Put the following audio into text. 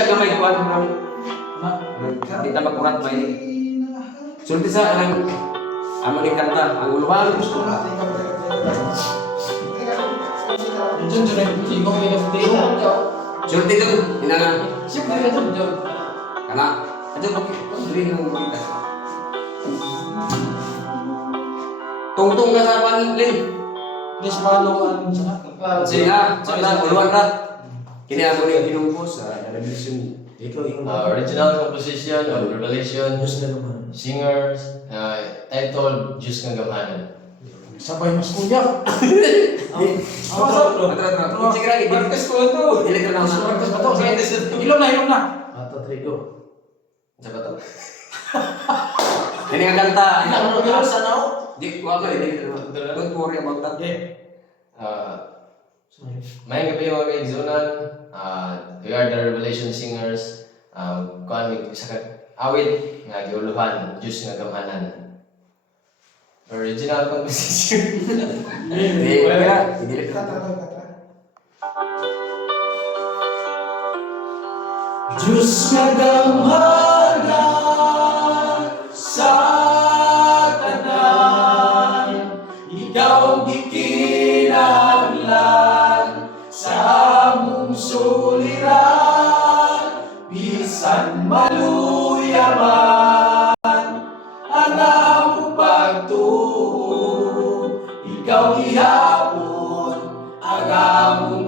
siya gamay kuan di ta makurat may sulti sa ang amo ni kanta ang ulwan gusto sulti itu inana karena aja pakai diri ng kita tungtung ka sa pan lin sehingga sa ulwan ra kini amo ni kinumpos sa revolution. Original composition of Revelation, singers, title, Diyos ng Gamanan. Sabay mas kuya. Marcos ko to. Dili ka na Ilom na. Ato, Trigo. Sa ba to? Ini ang kanta. Di Sana ko ako dili ka na. Don't worry about that. May gabi mga kaigsunan, we are the Revelation singers, kuan sa awit nga giuluhan, Diyos nga Gamanan. Original composition. Dili ka na. Diyos nga gamanan sa tanan, ikaw gikinahanglan sa among suliran, bisan maluya man ang among pagtuo, ikaw gihapon ang among